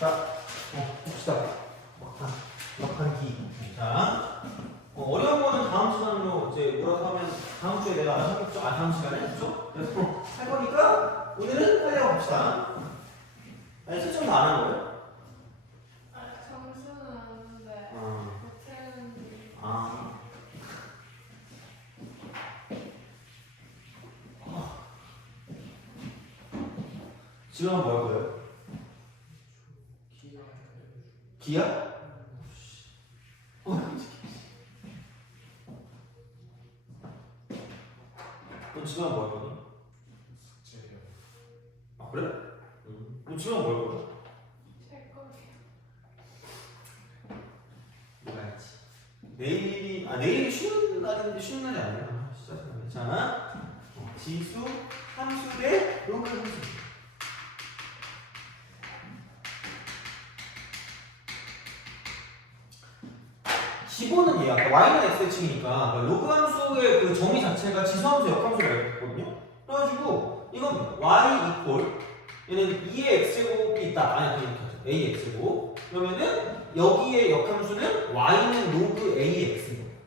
자, 봅시다. 막판기. 자, 어려운 거는 다음 시간으로 이제 뭐라고 하면 다음 주에 내가 알아서 하겠죠? 다음 시간에 그렇죠? 그래서 할 거니까 오늘은 하려고 합시다. 아니, 실전도 안 한 거예요? 점수는 아는데 못했는지. 지금 뭐 할 거예요? 기야? 넌 지금 뭐 할 거니? 아 그래? 넌 지금 뭐 할 거야? 제 거예요. 뭐가야지. 내일이 쉬는 날인데 쉬는 날이 아니야. 진짜. 자, 지수 함수 대 로그 함수. 기본은 얘 아까 y는 x치니까 로그 함수의 그 정의 자체가 지수함수 역함수라고 했거든요. 그래가지고 이건 y 이퀄 얘는 2의 x제곱이 있다. 아니 이렇게 하죠. a x제곱. 그러면은 여기에 역함수는 y는 로그 a x인 거예요.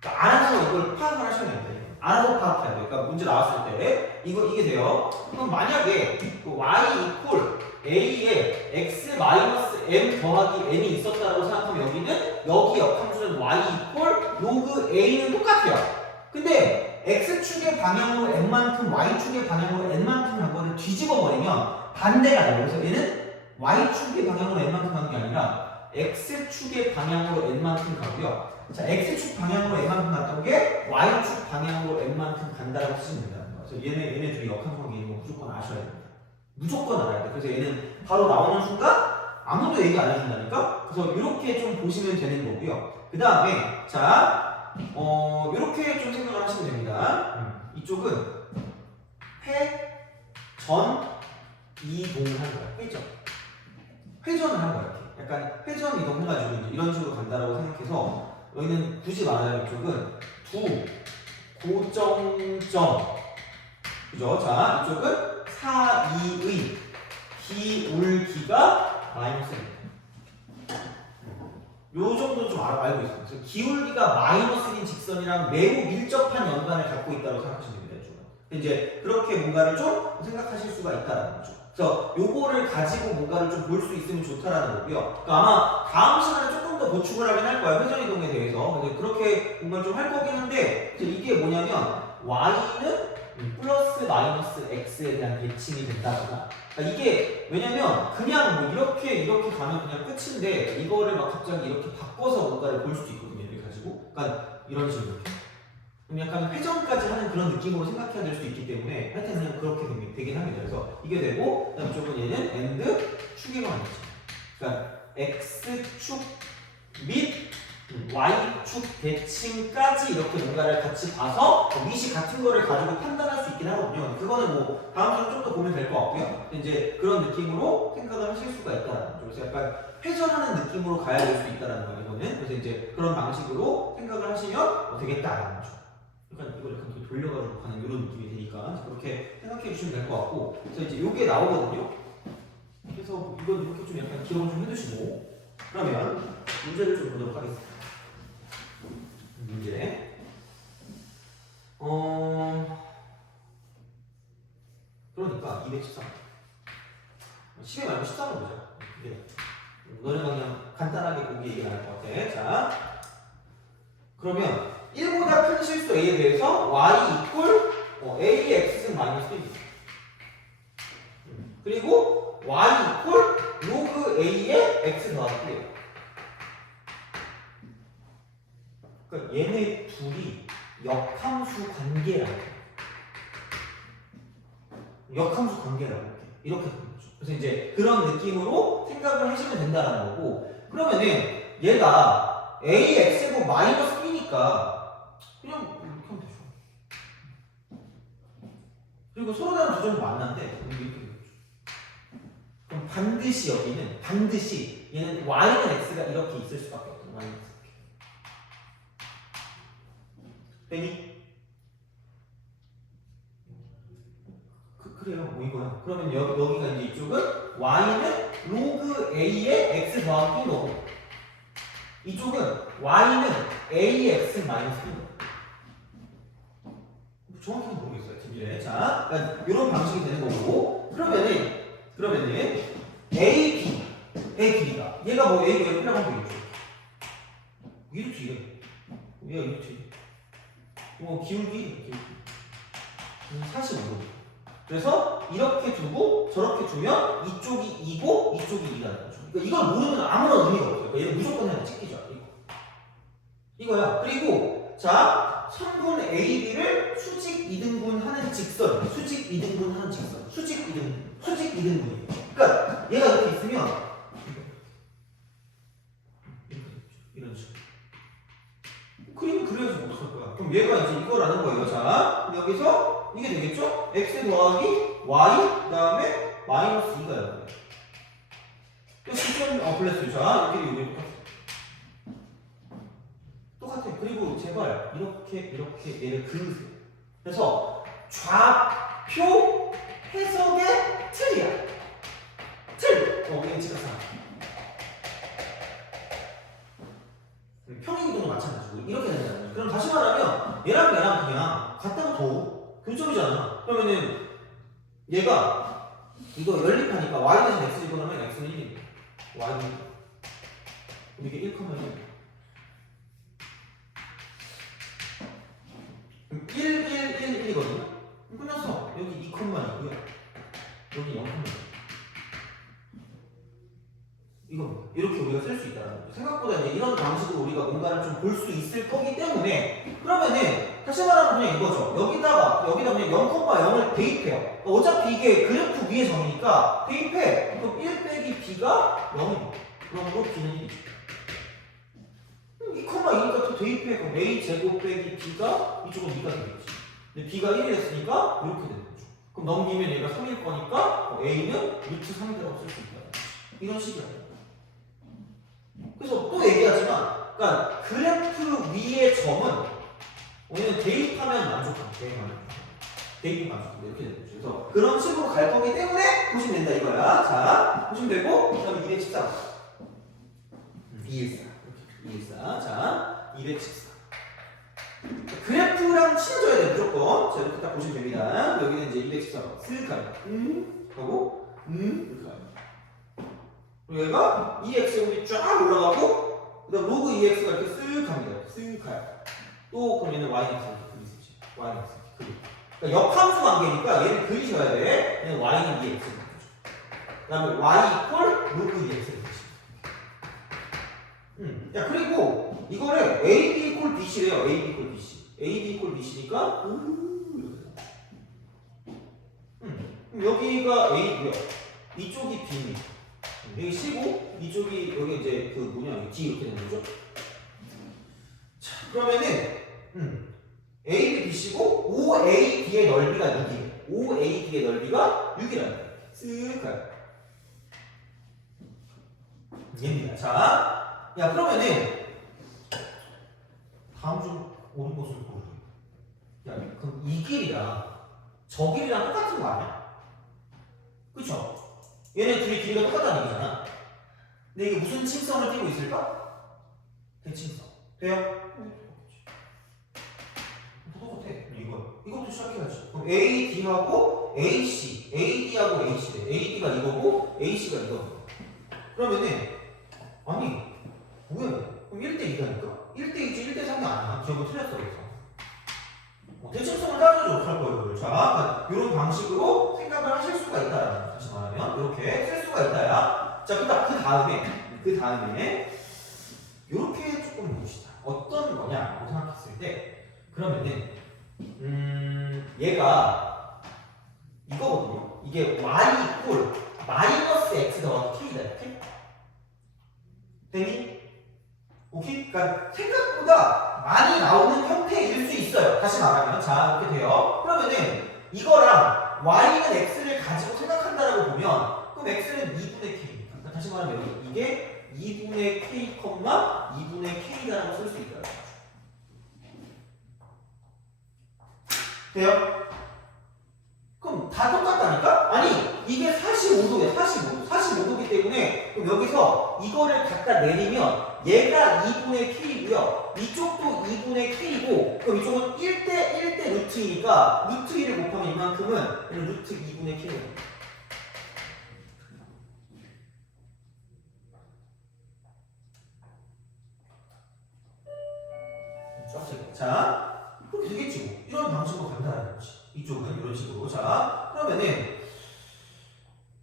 그러니까 알아서 이걸 파악을 하셔야 됩니다. 알아서 파악해야 돼요. 그러니까 문제 나왔을 때 이게 돼요. 그럼 만약에 그 y 이퀄 a에 x 마이너스 m 더하기 n이 있었다고 생각하면 여기는 여기 역함수는 y 이퀄 로그 a는 똑같아요. 근데 x축의 방향으로 n만큼 y축의 방향으로 n만큼 한 거를 뒤집어 버리면 반대가 돼요. 그래서 얘는 y축의 방향으로 n만큼 가는 게 아니라 x축의 방향으로 n만큼 가고요. 자, x축 방향으로 n만큼 갔던 게 y축 방향으로 n만큼 간다라고 쓰시면 된다는 거예요. 그래서 얘네 둘이 역함수 관계인 거 무조건 아셔야 됩니다. 무조건 알아야 돼. 그래서 얘는 바로 나오는 순간 아무도 얘기 안 해준다니까? 그래서 이렇게 좀 보시면 되는 거고요. 그 다음에 자, 이렇게 좀 생각을 하시면 됩니다. 이쪽은 회전 이동을 한 거야. 회전을 한 거야. 이렇게. 약간 회전 이동해가지고 이제 이런 식으로 간다라고 생각해서 여기는 굳이 말하자면 이쪽은 두 고정점, 그죠? 자, 이쪽은 사이의 기울기가 마이너스입니다. 요 정도는 좀 알고 있어요. 그래서 기울기가 마이너스인 직선이랑 매우 밀접한 연관을 갖고 있다고 생각하시면 됩니다. 이쪽은. 이제 그렇게 뭔가를 좀 생각하실 수가 있다는 거죠. 그래서 요거를 가지고 뭔가를 좀 볼 수 있으면 좋다라는 거고요. 그러니까 아마 다음 시간에 조금 더 보충을 하긴 할 거예요. 회전이동에 대해서. 그렇게 뭔가를 좀 할 거긴 한데 이게 뭐냐면 y는 플러스 마이너스 x에 대한 대칭이 된다거나, 그러니까 이게 왜냐면 그냥 뭐 이렇게 가면 그냥 끝인데 이거를 막 갑자기 이렇게 바꿔서 뭔가를 볼 수도 있거든요. 이렇게 가지고, 그러니까 이런 식으로 그럼 약간 회전까지 하는 그런 느낌으로 생각해야 될 수도 있기 때문에 하여튼 그냥 그렇게 되긴 합니다. 그래서 이게 되고, 그다음 이쪽은 얘는 and 축이가 있죠. 그러니까 x축 및 y축 대칭까지 이렇게 뭔가를 같이 봐서 밑이 같은 거를 가지고 판단할 수 있긴 하거든요. 그거는 뭐 다음 주에 좀 더 보면 될 것 같고요. 이제 그런 느낌으로 생각을 하실 수가 있다라는 거죠. 그래서 약간 회전하는 느낌으로 가야 될 수 있다라는 거예요. 이거는. 그래서 이제 그런 방식으로 생각을 하시면 되겠다라는 거죠. 그러니까 이걸 약간 돌려가지고 가는 이런 느낌이 되니까 그렇게 생각해 주시면 될 것 같고, 그래서 이제 이게 나오거든요. 그래서 이건 이렇게 좀 약간 기억을 좀 해두시고, 그러면 문제를 좀 보도록 하겠습니다. 문제. 그러니까 213. 10에 말고 13을 보자. 이게 너네가 그냥 간단하게 보기 얘기 나을 것 같아. 자, 그러면 1보다 큰 실수 a에 대해서 y 이퀄 a의 x승 마이너스 1. 그리고 y 이퀄 로그 a의 x 더하기 1. 그러니까 얘네 둘이 역함수 관계라고 해요. 역함수 관계라고 이렇게 되는 거죠. 그래서 이제 그런 느낌으로 생각을 하시면 된다는 거고, 그러면은 얘가 ax제곱 마이너스 b니까 그냥 이렇게 하면 되죠. 그리고 서로 다른 두 점이 만난데 이렇게 되죠. 그럼 반드시 여기는 얘는 y는 x가 이렇게 있을 수밖에 없어요. y는 x. 되니? 그래요. 뭐 이거야. 그러면 여기가 이제 이쪽은 y는 로그 a의 x 더하기 b로 이쪽은 y는 ax 마이너스 b로 정확히는 모르겠어요. 뒤에. 자, 그러니까 이런 방식이 되는 거고 그러면은 AB가 얘가 뭐 A가 이렇게 하면 되겠죠. 이렇지 얘가 이렇지. 뭐 기울기 45도. 그래서 이렇게 두고 저렇게 두면 이쪽이 2고 이쪽이 2가 되는 거죠. 그러니까 이걸 모르면 아무런 의미가 없어요. 그러니까 얘는 무조건 그냥 찍기죠. 이거야. 그리고 자 3분 AB를 수직 이등분하는 직선, 수직 이등분이에요. 그러니까 얘가 이렇게 있으면 이런 식으로 그림을 그려야지 못할 거야. 그럼 얘가 이제 이거라는 거예요. 자 여기서 이게 되겠죠? x 더하기 y 그다음에 마이너스 2가요. 직선 플러스 자 이렇게 똑같아. 그리고 제발 이렇게 얘를 그으세요. 그래서 좌표 해석의 틀이야. 얘는 찍었어. 평행이동도 마찬가지고 이렇게 된다는 거죠. 그럼 다시 말하면 얘랑 그냥 같다고 더 교점이잖아. 그러면은 얘가 이거 연립하니까 y 대신 x 집어넣으면 x는 1이고 y는 이게 1,1 1,1,1,1이거든요. 끝났어. 여기 2,2고요. 여기 0,2. 이거 이렇게 우리가 쓸 수 있다는 거죠. 생각보다 이제 이런 방식으로 우리가 뭔가를 좀 볼 수 있을 거기 때문에 그러면은 다시 말하면 그냥 이거죠. 여기다 그냥 0,0을 대입해요. 어차피 이게 그래프 위의 점이니까 대입해. 그럼 1 빼기 b가 0이고 그러므로 b는 1이죠. 2,2니까 또 대입해. 그럼 a 제곱 빼기 b가 이쪽은 2가 되겠지. 근데 b가 1이 됐으니까 이렇게 되는 거죠. 그럼 넘기면 얘가 3일 거니까 a는 루트 3이라고 쓸 수 있다. 이런 식이야. 그래서 또 얘기하지만, 그러니까 그래프 위의 점은 우리는 대입하면 만족한다. 대입하면 만족한다. 이렇게 되는 거죠. 그래서 그런 식으로 갈 거기 때문에 보시면 된다 이거야. 자, 보시면 되고, 그 다음에 214. 214. 자, 214. 그래프랑 친해져야 돼, 무조건. 자, 이렇게 딱 보시면 됩니다. 여기는 이제 214. 쓱 가요. 하고, 이렇게 가요. 그리고 얘가 2x제곱이 쫙 올라가고, 그 다음 로그 2x가 이렇게 쓱 갑니다. 쓱 가요. 또, 그럼 얘는 y는 이렇게 그리시지. y는 이렇게 그리. 그러니까 역함수 관계니까 얘를 그리셔야 돼. 얘는 y는 2x. 그 다음에 y 이퀄 로그 2x를 그리시죠. 야, 그리고 이거를 AB 이퀄 BC래요. AB 이퀄 BC. AB 이퀄 BC니까, 그럼 여기가 A고요. 이쪽이 B입니다. 여기 C고 이쪽이 여기 이제 그 뭐냐 D 이렇게 되는 거죠. 자 그러면은 A, B, B, C고 OAB의 넓이가 6이에요. OAB의 넓이가 6이라는 거예요. 쓱 가요. 얘입니다. 자, 야 그러면은 다음 좀 옳은 것을 고르래. 야 그럼 이 길이랑 저 길이랑 똑같은 거 아니야? 그쵸? 얘네 둘이 길이가 똑같다는 얘기잖아. 근데 이게 무슨 칭성을 띠고 있을까? 대칭성. 돼요? 똑같아. 이것도 시작해야지. 그럼 AD하고 AC, AD하고 AC래. AD가 이거고 AC가 이거고. 그러면은 아니 뭐야? 그럼 1대2라니까? 1대2지 1대3이 아니야. 기억을 틀렸어 그래서. 대칭성을 따져서 어떡할 거예요, 이걸. 자, 이런 방식으로 생각을 하실 수가 있다. 다시 말하면 이렇게 쓸 수가 있다야. 자, 그 다음에 이렇게 조금 봅시다. 어떤 거냐고 생각했을 때 그러면은 얘가 이거거든요. 이게 y 이퀄 마이너스 x 더하기 k다 이렇게 되니? 오케이? 그러니까 생각보다 많이 나오는 형태일 수 있어요. 다시 말하면 자 이렇게 돼요. 그러면은 이거랑 y는 x를 가지고 생각한다라고 보면 그럼 x는 2분의 k. 그러니까 다시 말하면 여기 이게 2분의 k, 2분의 k라고 쓸 수 있다. 돼요? 그럼 다 똑같다니까? 아니 이게 45도야. 45도. 그럼 여기서 이거를 갖다 내리면 얘가 2분의 K고요. 이쪽도 2분의 K고 그럼 이쪽은 1대 루트이니까 루트 1을 곱하면 이만큼은 루트 2분의 K예요. 자, 그렇게 되겠지 뭐. 이런 방식으로 간다는 거지. 이쪽은 이런 식으로. 자, 그러면은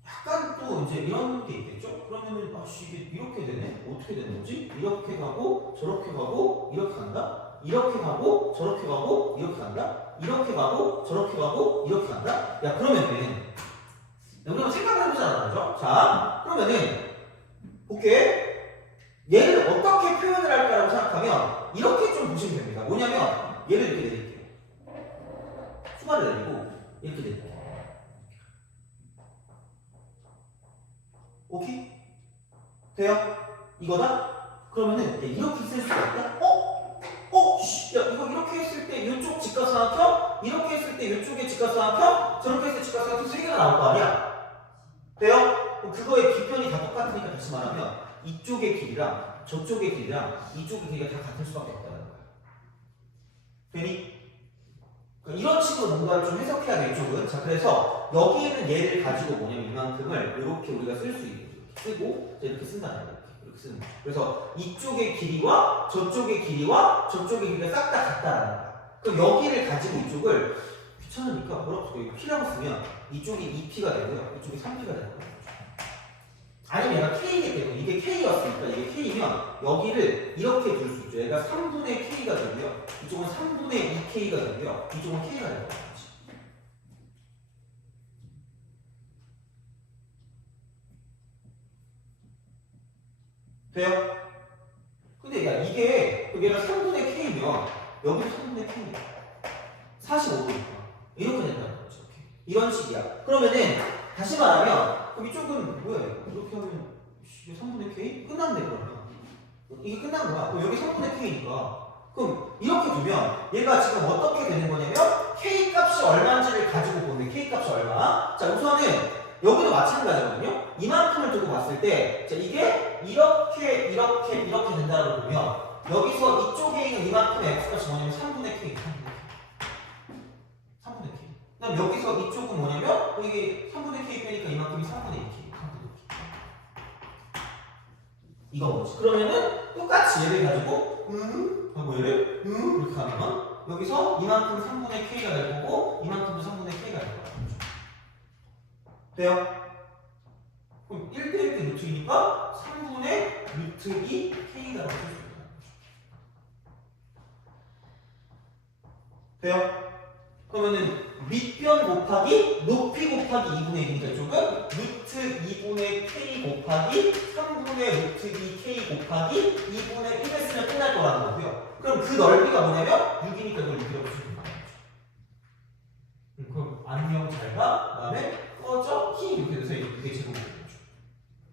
약간 또 이제 이런 게 있겠죠? 그러면은 이게 이렇게 되네? 어떻게 되는 거지? 이렇게 가고 저렇게 가고 이렇게 간다? 이렇게 가고 저렇게 가고 이렇게 간다? 이렇게 가고 저렇게 가고 이렇게 간다? 야 그러면은 우리가 생각을 해보자는 거죠? 자, 그러면은 볼게. 얘를 어떻게 표현을 할까라고 생각하면 이렇게 좀 보시면 됩니다. 뭐냐면 얘를 이렇게 내릴게요. 수가를 내리고 이렇게 내릴게요. 오케이? 돼요? 이거다? 그러면은 이렇게 쓸 수가 있다? 야 이거 이렇게 했을 때 이쪽 직각삼각형 이렇게 했을 때 이쪽에 직각삼각형 저렇게 했을 때 직각삼각형 3개가 나올 거 아니야? 돼요? 그럼 그거의 비편이 다 똑같으니까 다시 말하면 이쪽의 길이랑 저쪽의 길이랑 이쪽의 길이가 다 같을 수밖에 없다는 거야. 되니? 그러니까 이런 식으로 뭔가를 좀 해석해야 돼 이쪽은. 자 그래서 여기에는 얘를 가지고 뭐냐면 이만큼을 이렇게 우리가 쓸 수 있는 쓰고 이렇게 쓴다는 거야. 이렇게 쓰는 거야. 그래서 이쪽의 길이와 저쪽의 길이와 저쪽의 길이가 싹 다 같다라는 거야. 그럼 여기를 가지고 이쪽을 귀찮으니까 뭐라고 써? P라고 쓰면 이쪽이 2P가 되고요. 이쪽이 3P가 되는 거야. 아니면 얘가 K이기 때문에 이게 K였으니까 이게 K면 여기를 이렇게 둘 수 있죠. 얘가 3분의 K가 되고요. 이쪽은 3분의 2K가 되고요. 이쪽은 K가 되는 거지. 돼요? 근데 야 이게 얘가 3분의 K면 여기도 3분의 K야. 45도니까 이렇게 된다는 거지. 이런 식이야. 그러면은 다시 말하면 그럼 이쪽은 뭐야 이거? 이렇게 하면 3분의 K? 끝났네 그러면. 이게 끝난 거야. 그럼 여기 3분의 K니까. 그럼 이렇게 두면 얘가 지금 어떻게 되는 거냐면 K 값이 얼마인지를 가지고 보는데 K 값이 얼마? 자 우선은 여기도 마찬가지거든요. 이만큼을 두고 봤을 때 자, 이게 이렇게 된다고 보면 여기서 이쪽에 있는 이만큼의 X값이 뭐냐면 3분의 K 3분의 K. 그다음 여기서 이쪽은 뭐냐면 이게 3분의 K 빼니까 이만큼이 3분의 2K 이거 뭐지? 그러면은 똑같이 얘를 가지고 하고 얘를 이렇게 하면 여기서 이만큼 3분의 K가 될 거고 이만큼도 3분의 K가 될 거야. 돼요? 그럼 1대1대 루트이니까 3분의 루트 2 K가 쓸 수 있다. 돼요? 그러면은 밑변 곱하기 높이 곱하기 2분의 1이니까 이쪽은 루트 2분의 K 곱하기 3분의 루트 2K 곱하기 2분의 1 했으면 끝날 거라는 거고요. 그럼 그 넓이가 뭐냐면 6이니까 이걸 6이라고 쓰면 돼요. 그럼 안녕 잘가 그 다음에 꺼져 히 이렇게 돼서 이게 제곱이 되죠.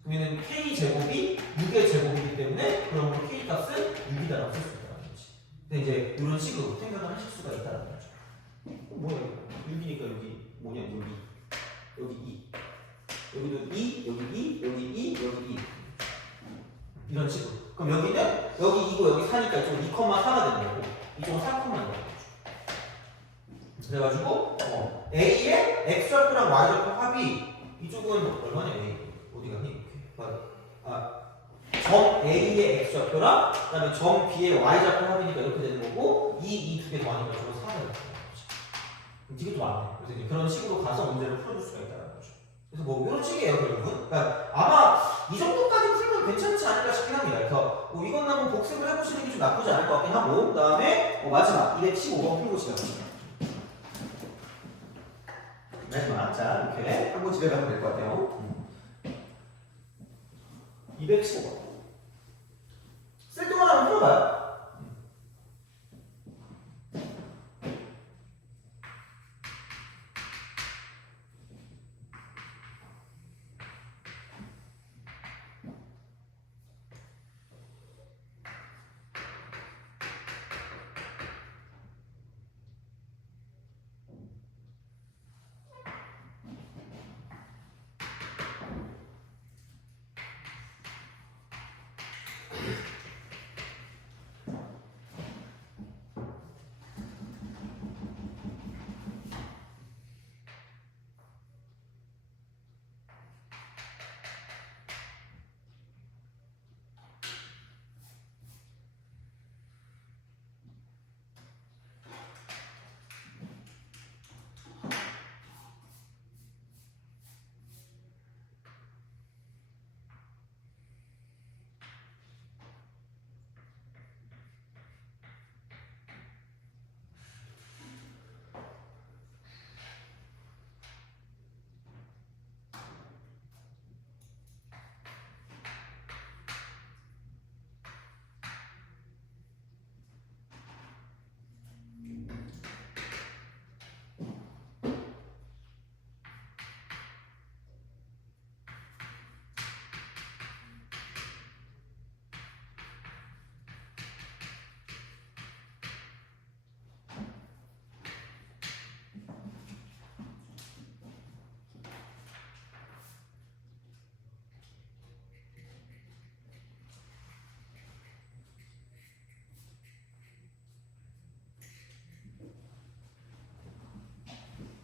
그러면 K 제곱이 6의 제곱이기 때문에 그럼 K 값은 6이다라고 쓸 수 있다는 거지. 근데 이제 이런 식으로 생각을 하실 수가 있다는 거죠. 뭐야 이거? 6이니까 여기 뭐냐 여기 2 여기도 2 여기 2 여기 2 여기 2 이런 식으로. 그럼 여기는 여기 2고 여기 4니까 이쪽은 2,4가 되는 거고 이쪽은 4,2가 되는 거죠. 그래가지고 A의 X좌표랑 Y좌표 합이 이쪽은 얼마냐 A 어디 가니? 점 A의 X좌표랑 그다음에 점 B의 Y좌표 합이니까 이렇게 되는 거고 이 두 개 더하니까 저거 4가 되는 거죠. 이게 좀 안 돼. 그래서 이제 그런 식으로 가서 문제를 풀어줄 수가 있다는 거죠. 그래서 뭐 이런 식이에요, 결국은. 그러니까 아마 이 정도까지 풀면 괜찮지 않을까 싶긴 합니다. 그래서 뭐 이건 한번 복습을 해보시는 게 좀 나쁘지 않을 것 같긴 하고, 그 다음에 마지막 215번 풀고 시작합니다. 마지막 자 이렇게 한번 집에 가면 될 것 같아요. 215번. 쓸 동안 한번 풀어봐요.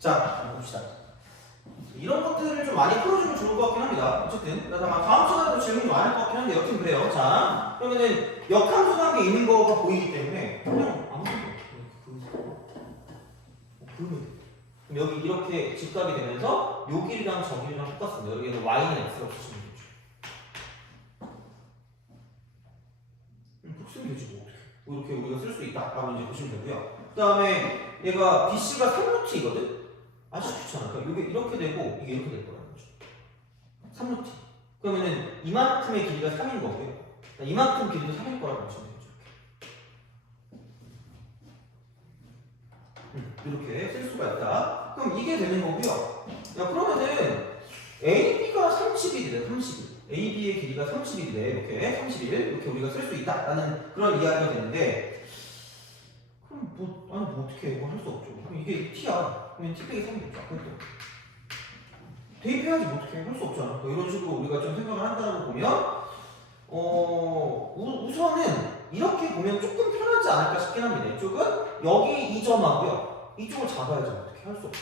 자, 봅시다. 이런 것들을 좀 많이 풀어주면 좋을 것 같긴 합니다. 어쨌든 다음 시간에도 질문이 많을 것 같긴 한데 여튼 그래요. 자, 그러면은 역함수 관계 있는 거가 보이기 때문에 그냥 아무 생각 그러면 돼. 그럼 여기 이렇게 직각이 되면서 요 길이랑 저 길이랑 똑같습니다. 여기에는 y는 x라고 쓰시면 되죠. 쓰면 되지 뭐. 뭐 이렇게 우리가 쓸 수 있다라고 이제 보시면 되고요. 그 다음에 얘가 BC가 3루트이거든? 아주 좋잖아. 그러니까 이게 이렇게 되고 이게 이렇게 될 거라는 거죠. 3루트. 그러면은 이만큼의 길이가 3인 거고요. 그러니까 이만큼 길이도 3일 거라고 보시면 되죠. 이렇게 쓸 수가 있다. 그럼 이게 되는 거고요. 야 그러면은 AB가 30일이래. 30일. AB의 길이가 30일이래. 이렇게 30일 이렇게 우리가 쓸 수 있다라는 그런 이야기가 되는데 그럼 뭐 아니 뭐 어떻게 이거 할 수 없죠. 그럼 이게 T야. 그러면 T 빼기 3이겠죠. 그래도 대입해야지 뭐 어떻게 할 수 없잖아. 뭐 이런 식으로 우리가 좀 생각을 한다고 보면 우선은 이렇게 보면 조금 편하지 않을까 싶긴 합니다. 이쪽은 여기 이 점하고요. 이쪽을 잡아야지 어떻게 할 수 없어.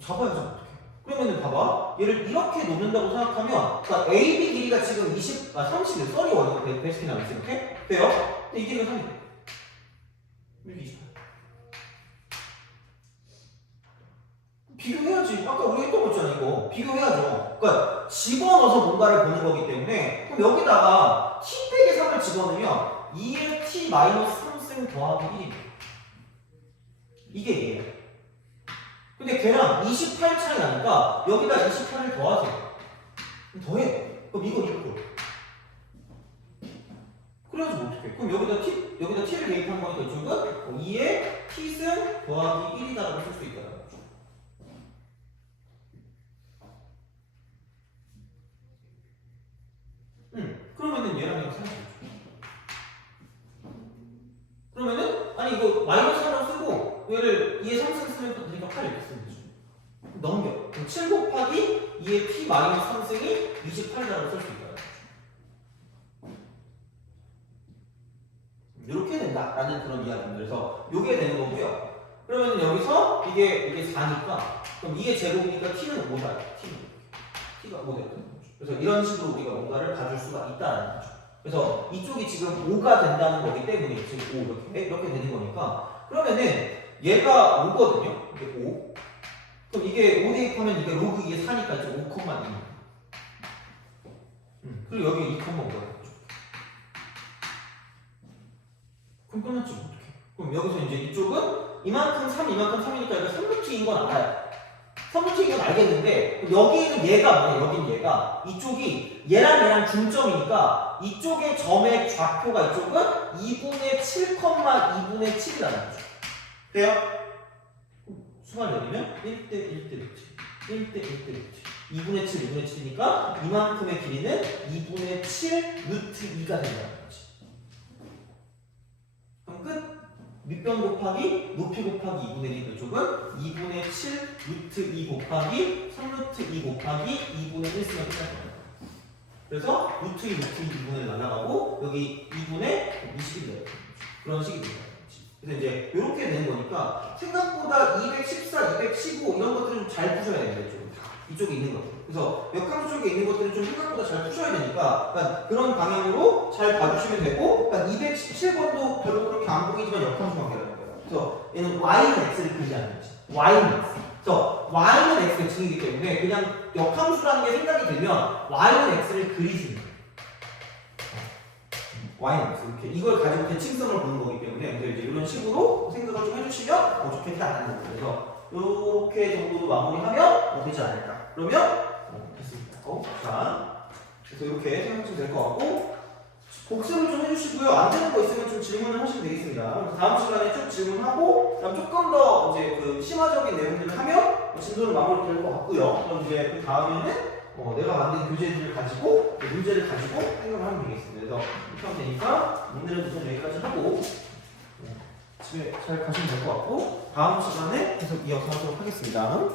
잡아야지 어떻게. 그러면은 봐봐. 얘를 이렇게 놓는다고 생각하면 그러니까 AB 길이가 지금 30일 썰이 원이고 베스킨 라빈스 이렇게 돼요? 근데 이 길이가 3이 돼. 이렇게 28. 비교해야지. 아까 우리 했던 거 있잖아 이거. 비교해야죠. 그러니까 집어넣어서 뭔가를 보는 거기 때문에 그럼 여기다가 t 빼기 3을 집어넣으면 2의 t 마이너스 3승 더하기 1입니다. 이게 얘예요. 근데 걔랑 28 차이 나니까 여기다 28을 더하세요. 더해. 그럼 이거. 그래야지 뭐 어떡해. 그럼 여기다 t를 대입한 거니까 이쪽은 2의 t승 더하기 1이다라고 쓸 수 있다는 거죠. 그러면은 얘랑 얘랑 상관없죠. 그러면은 아니 이거 마이너스 하나 쓰고 얘를 2의 3승 쓰면 되니까 8 이렇게 쓰면 되죠. 넘겨. 그럼 7 곱하기 2의 t 마이너스 3승이 28이라고 쓸 수 있다. 이렇게 된다라는 그런 이야기입니다. 그래서 요게 되는 거고요. 그러면 여기서 이게 4니까 그럼 2의 제곱이니까 t는 5다. t가 5 되거든요. 그래서 이런 식으로 우리가 뭔가를 봐줄 수가 있다는 거죠. 그래서 이쪽이 지금 5가 된다는 거기 때문에 지금 5 이렇게 되는 거니까 그러면은 얘가 5거든요. 이게 5. 그럼 이게 5 대입하면 이게 로그 2의 4니까 이제 5,2. 그리고 여기 2,5가 그럼 끝났지 어떡해. 그럼 여기서 이제 이쪽은 이만큼 3, 이만큼 3이니까 여기가 3루트인 건 알아요. 3루트인 건 알겠는데 여기는 얘가 뭐야? 여긴 얘가 이쪽이 얘랑 중점이니까 이쪽의 점의 좌표가 이쪽은 2분의 7,2분의 7이라는 거죠. 돼요? 수만 내리면 1대 1대 루트 1대 1대 루트 2분의 7, 2분의 7이니까 이만큼의 길이는 2분의 7 루트 2가 된다는 거지. 그럼 끝. 밑변 곱하기 높이 곱하기 2분의 1 이쪽은 2분의 7 루트 2 곱하기 3 루트 2 곱하기 2분의 1 쓰면 끝날 겁니다. 그래서 루트 2 루트 2 2분의 1 날라가고 여기 2분의 20이 돼요. 그런 식이 됩니다. 그래서 이제 이렇게 되는 거니까 생각보다 214, 215 이런 것들은 좀 잘 푸셔야 됩니다. 이쪽에 있는 것들. 그래서 역함수 쪽에 있는 것들은 좀 생각보다 잘 푸셔야 되니까 그러니까 그런 방향으로 잘 봐주시면 되고 그러니까 217번도 별로 그렇게 안 보이지만 역함수 관계라는 거예요. 그래서 얘는 y는 x를 그리지 않는 거지. y는 x. 그래서 y는 x의 층이기 때문에 그냥 역함수라는 게 생각이 들면 y는 x를 그리시는 거예요. y는 x 이렇게 이걸 가지고 대칭성을 보는 거기 때문에 이제 이런 식으로 생각을 좀 해주시면 좋겠다는 거예요. 그래서 이렇게 정도로 마무리하면 되지 않을까. 그러면 됐습니다. 자, 그래서 이렇게 생각하시면 될 것 같고 복습을 좀 해주시고요. 안 되는 거 있으면 좀 질문을 하시면 되겠습니다. 그래서 다음 시간에 쭉 질문하고 그다음 조금 더 이제 그 심화적인 내용들을 하면 진도는 마무리될 것 같고요. 그럼 이제 그 다음에는 내가 만든 교재들을 가지고 문제를 가지고 생각을 하면 되겠습니다. 그래서 이렇게 하면 되니까 오늘은 우선 여기까지 하고 집에 잘 가시면 될 것 같고 다음 시간에 계속 이어서 하도록 하겠습니다.